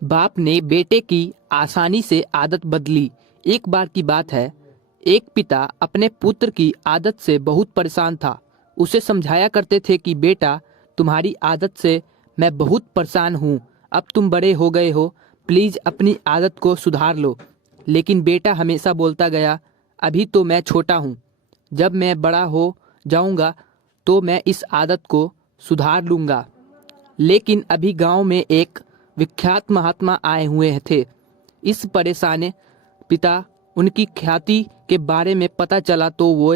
बाप ने बेटे की आसानी से आदत बदली। एक बार की बात है, एक पिता अपने पुत्र की आदत से बहुत परेशान था। उसे समझाया करते थे कि बेटा, तुम्हारी आदत से मैं बहुत परेशान हूँ। अब तुम बड़े हो गए हो, प्लीज अपनी आदत को सुधार लो। लेकिन बेटा हमेशा बोलता गया, अभी तो मैं छोटा हूँ, जब मैं बड़ा हो जाऊंगा तो मैं इस आदत को सुधार लूंगा। लेकिन अभी गांव में एक विख्यात महात्मा आए हुए थे। इस परेशान पिता उनकी ख्याति के बारे में पता चला तो वो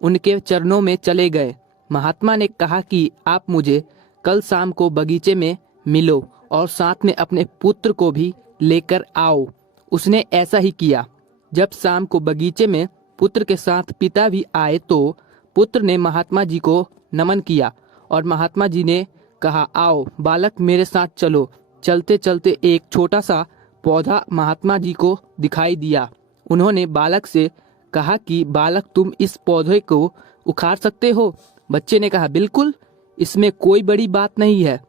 उनके चरणों में चले गए। महात्मा ने कहा कि आप मुझे कल शाम को बगीचे में मिलो और साथ में अपने पुत्र को भी लेकर आओ। उसने ऐसा ही किया। जब शाम को बगीचे में पुत्र के साथ पिता भी आए तो पुत्र ने महात्मा जी को नमन किया और महात्मा जी ने कहा, आओ बालक मेरे साथ चलो। चलते चलते एक छोटा सा पौधा महात्मा जी को दिखाई दिया। उन्होंने बालक से कहा कि बालक, तुम इस पौधे को उखाड़ सकते हो? बच्चे ने कहा, बिल्कुल, इसमें कोई बड़ी बात नहीं है।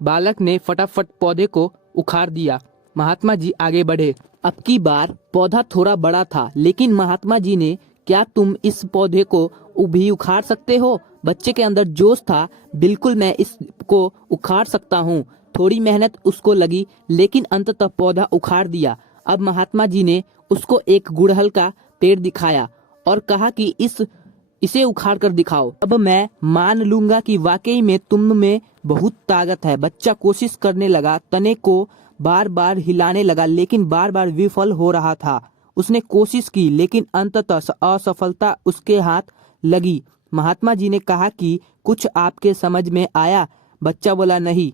बालक ने फटाफट पौधे को उखाड़ दिया। महात्मा जी आगे बढ़े। अब की बार पौधा थोड़ा बड़ा था, लेकिन महात्मा जी ने, क्या तुम इस पौधे को भी उखाड़ सकते हो? बच्चे के अंदर जोश था, बिल्कुल मैं इसको उखाड़ सकता हूँ। थोड़ी मेहनत उसको लगी, लेकिन अंततः पौधा उखाड़ दिया। अब महात्मा जी ने उसको एक गुड़हल का पेड़ दिखाया और कहा कि इसे उखाड़ कर दिखाओ। अब मैं मान लूंगा कि वाकई में तुम में बहुत ताकत है। बच्चा कोशिश करने लगा, तने को बार बार हिलाने लगा, लेकिन बार बार विफल हो रहा था। उसने कोशिश की, लेकिन अंततः असफलता उसके हाथ लगी। महात्मा जी ने कहा कि कुछ आपके समझ में आया? बच्चा बोला, नहीं।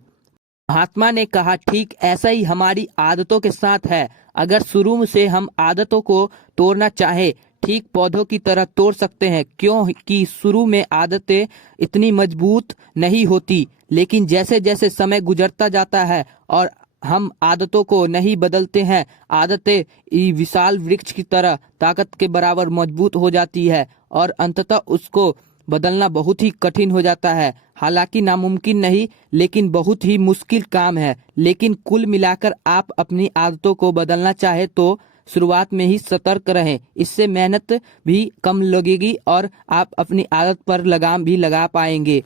महात्मा ने कहा, ठीक ऐसा ही हमारी आदतों के साथ है। अगर शुरू से हम आदतों को तोड़ना चाहे, ठीक पौधों की तरह तोड़ सकते हैं, क्योंकि शुरू में आदतें इतनी मजबूत नहीं होती। लेकिन जैसे जैसे समय गुजरता जाता है और हम आदतों को नहीं बदलते हैं, आदतें विशाल वृक्ष की तरह ताकत के बराबर मजबूत हो जाती है और अंततः उसको बदलना बहुत ही कठिन हो जाता है। हालांकि नामुमकिन नहीं, लेकिन बहुत ही मुश्किल काम है। लेकिन कुल मिलाकर आप अपनी आदतों को बदलना चाहे तो शुरुआत में ही सतर्क रहें। इससे मेहनत भी कम लगेगी और आप अपनी आदत पर लगाम भी लगा पाएंगे।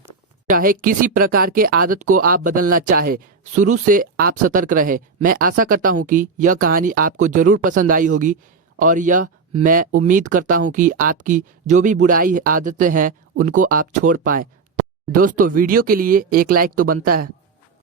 चाहे किसी प्रकार के आदत को आप बदलना चाहे, शुरू से आप सतर्क रहे। मैं आशा करता हूं कि यह कहानी आपको जरूर पसंद आई होगी और यह मैं उम्मीद करता हूं कि आपकी जो भी बुराई आदतें हैं उनको आप छोड़ पाएं। दोस्तों, वीडियो के लिए एक लाइक तो बनता है।